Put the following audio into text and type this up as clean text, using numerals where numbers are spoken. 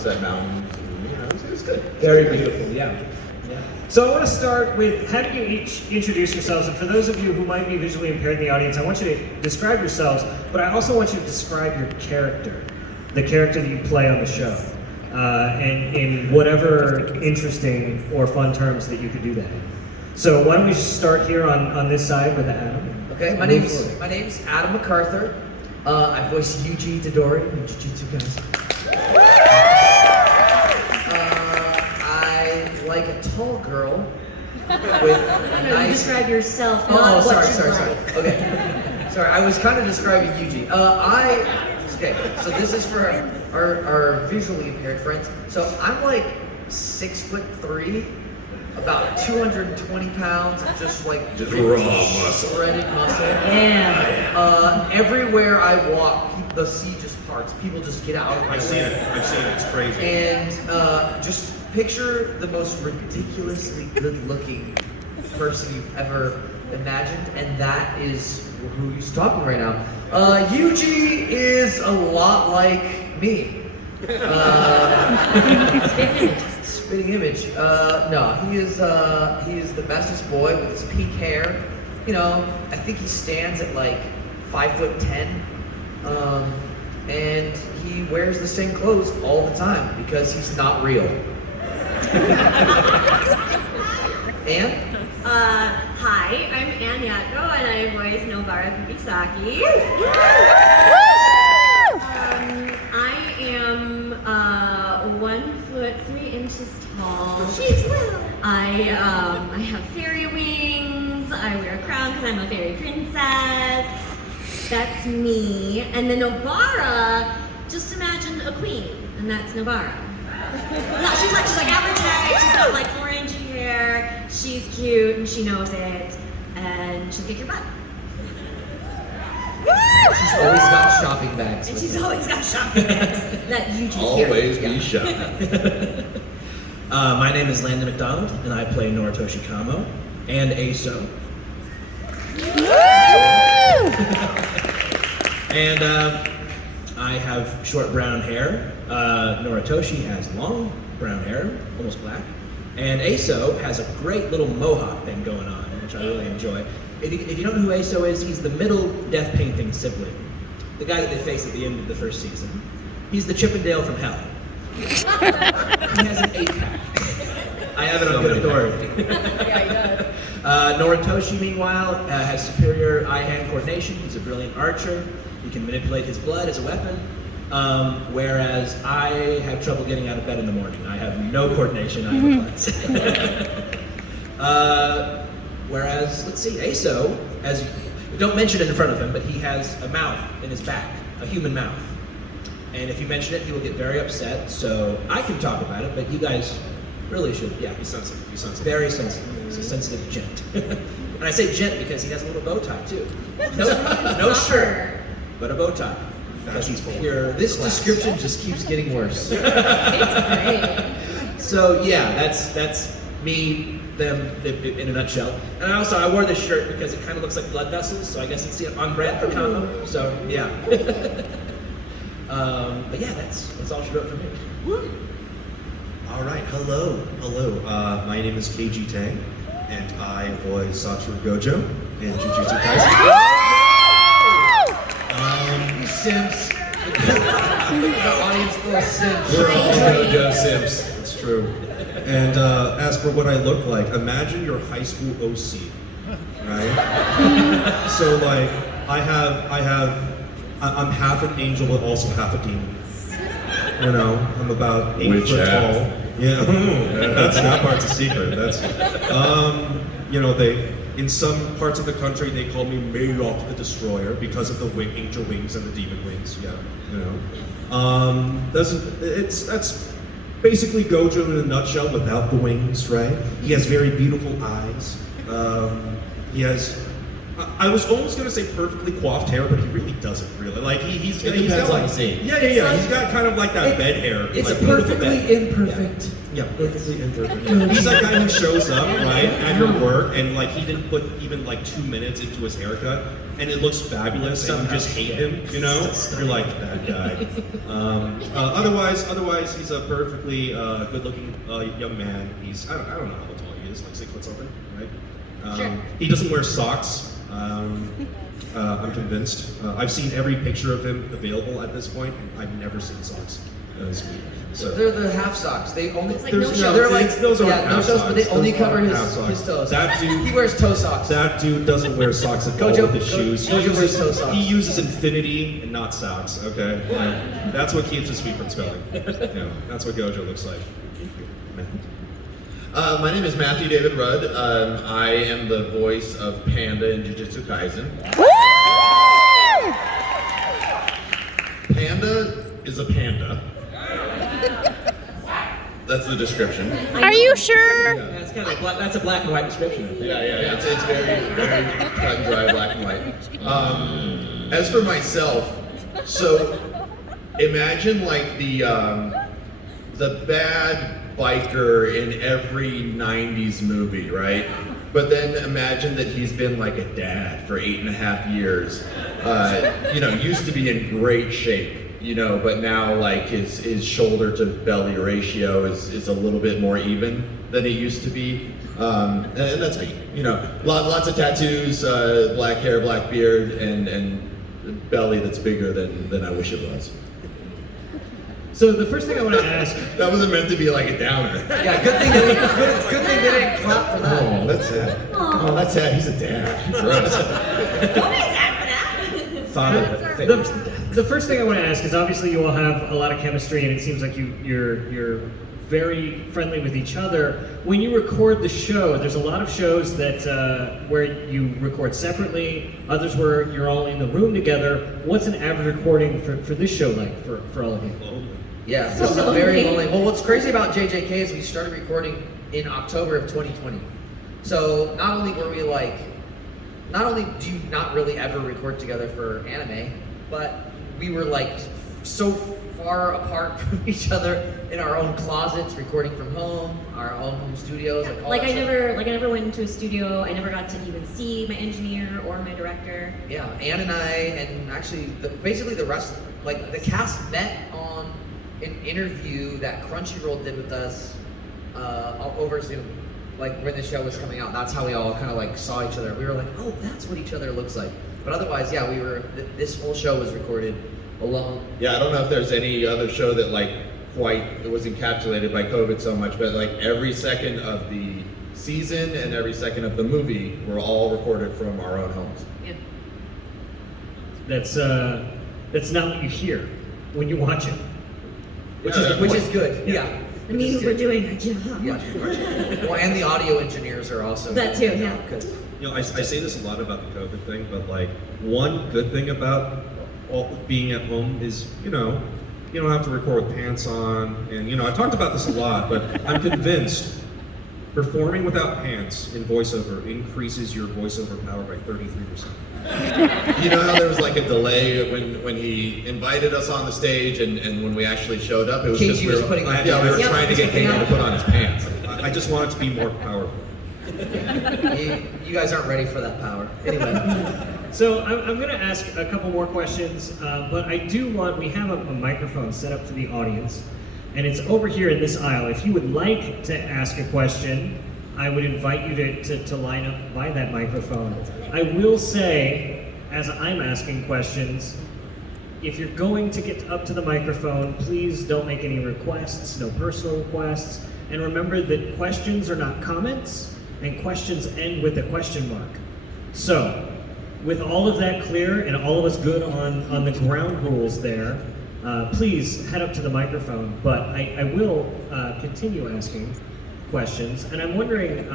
Sunset Mountains. And, it was good. Very beautiful, yeah. So I want to start with having you each introduce yourselves, and for those of you who might be visually impaired in the audience, I want you to describe yourselves, but I also want you to describe your character, the character that you play on the show, and in whatever interesting or fun terms that you could do that in. So why don't we start here on this side with Adam? Okay, my name's Adam MacArthur. I voice Yuji Todori in Jujustu Kaisen. Like a tall girl with a nice... You describe yourself, Oh, not what you like. Okay. Sorry, I was kind of describing Yuji. Okay, so this is for our visually impaired friends. So I'm like 6'3", about 220 pounds, just raw muscle. Shredded muscle. Yeah. Everywhere I walk, the sea just parts. People just get out of my way. I've seen it. It's crazy. And just picture the most ridiculously good-looking person you've ever imagined, and that is who he's talking right now. Yuji is a lot like me. Spitting image. No, he is the bestest boy with his pink hair. You know, I think he stands at like 5'10", and he wears the same clothes all the time because he's not real. Anne? Hi, I'm Anne Yatko, and I voice Nobara Kubisaki. I am 1'3" tall. She's little. I have fairy wings. I wear a crown because I'm a fairy princess. That's me. And then Nobara, just imagine a queen, and that's Nobara. No, she's like average. She's got like orangey hair. She's cute and she knows it, and she'll kick your butt. She's always got shopping bags. And with she's her. always got shopping bags that you just Always hear. be shopping. My name is Landon McDonald, and I play Noritoshi Kamo and Aso. And I have short brown hair. Noritoshi has long brown hair, almost black. And Aso has a great little mohawk thing going on, which I really enjoy. If you don't know who Aso is, he's the middle death painting sibling. The guy that they face at the end of the first season. He's the Chippendale from hell. He has an 8-pack. I have it on good authority. Yeah, he does. Noritoshi, meanwhile, has superior eye-hand coordination. He's a brilliant archer. He can manipulate his blood as a weapon. Whereas I have trouble getting out of bed in the morning. I have no coordination, I have klutz. Whereas, let's see, Aso, don't mention it in front of him, but he has a mouth in his back, a human mouth. And if you mention it, he will get very upset, so I can talk about it, but you guys really should, yeah. He's sensitive. Very sensitive. He's a sensitive gent. And I say gent because he has a little bow tie, too. No shirt, but a bow tie. Because he's pure. This description just keeps getting worse. It's great. So yeah, that's me, them in a nutshell. And I wore this shirt because it kind of looks like blood vessels, so I guess it's on brand for Kamo. So yeah. But yeah, that's all she wrote for me. Woo. All right, hello. My name is KG Tang, and I voice Satoru Gojo in Jujustu Kaisen. Simps. The audience full of simps. We're all JoJo Sims. It's true. And as for what I look like, imagine your high school OC, right? So like, I'm half an angel but also half a demon. You know, I'm about 8 foot tall. Yeah, that part's a secret. That's, you know, in some parts of the country, they call me Mayrok the Destroyer because of the angel wings and the demon wings. Yeah, you know. That's basically Gojo in a nutshell without the wings, right? He has very beautiful eyes. He has, I was almost gonna say perfectly coiffed hair, but he really doesn't really. Like he's It he's depends got on like, the scene. Yeah. He's got kind of like that bed hair. It's like, a perfectly beautiful bed. imperfect. Yeah, perfectly imperfect. He's that guy who shows up, right, at your work, and like he didn't put even like 2 minutes into his haircut, and it looks fabulous, and you just hate him, you know? You're like, that guy. Otherwise, he's a perfectly good-looking young man. I don't know how tall he is, like 6 foot something, right? Sure. He doesn't wear socks. I'm convinced. I've seen every picture of him available at this point, and I've never seen socks in his feet. So They're the half socks. They only. It's like no shoes. They're like those aren't yeah, no half shoes, but they socks. only Those cover aren't his, half socks. his toes. That dude- he wears toe socks. that dude doesn't wear socks at all Gojo- with his shoes. Gojo wears toe socks. He uses infinity and not socks. Okay, yeah. That's what keeps his feet from spelling. Yeah, that's what Gojo looks like. My name is Matthew David Rudd. I am the voice of Panda in Jujutsu Kaisen. Panda is a panda. That's the description. Are you sure? Yeah. That's kind of that's a black and white description. I think. Yeah. It's very, very cut and dry, black and white. As for myself, so imagine like the bad biker in every 90s movie, right? But then imagine that he's been like a dad for 8.5 years. Used to be in great shape, but now like his shoulder to belly ratio is a little bit more even than it used to be. And that's me, lots of tattoos, black hair, black beard, and belly that's bigger than I wish it was. So the first thing I want to ask, That wasn't meant to be like a downer. Yeah, good thing they didn't clap for that. Oh, that's sad. Oh, that's sad. He's a dad. Gross. Don't be sad for that. Father, the first thing I want to ask is obviously you all have a lot of chemistry, and it seems like you're very friendly with each other. When you record the show, there's a lot of shows that where you record separately, others where you're all in the room together. What's an average recording for this show like for all of you? Yeah, So this is very lonely. lonely. Well, what's crazy about JJK is we started recording in October of 2020. So not only do you not really ever record together for anime, but we were like so far apart from each other in our own closets, recording from home, our own home studios. All Like that I stuff. never went into a studio. I never got to even see my engineer or my director. Yeah, Ann and I, and actually, basically the rest, like the cast met on an interview that Crunchyroll did with us over Zoom, like when the show was coming out. That's how we all kind of like saw each other. We were like, oh, that's what each other looks like. But otherwise, yeah, this whole show was recorded alone. Yeah, I don't know if there's any other show that it was encapsulated by COVID so much, but like every second of the season and every second of the movie were all recorded from our own homes. Yeah. That's not what you hear when you watch it. Which Yeah, is good. Yeah. It means we're doing our job. Yeah. Well, and the audio engineers are also That too, yeah. good. I say this a lot about the COVID thing, but like one good thing about being at home is, you don't have to record with pants on, and I talked about this a lot, but I'm convinced performing without pants in voiceover increases your voiceover power by 33%. You know how there was like a delay when he invited us on the stage and when we actually showed up? It was KG just was putting on we were pants. trying to get KG to put on his pants. I just want it to be more powerful. You guys aren't ready for that power. Anyway. So I'm going to ask a couple more questions, but we have a microphone set up for the audience, and it's over here in this aisle. If you would like to ask a question, I would invite you to line up by that microphone. I will say, as I'm asking questions, if you're going to get up to the microphone, please don't make any requests, no personal requests, and remember that questions are not comments, and questions end with a question mark. So, with all of that clear and all of us good on the ground rules there, please head up to the microphone. But I will continue asking questions, and I'm wondering,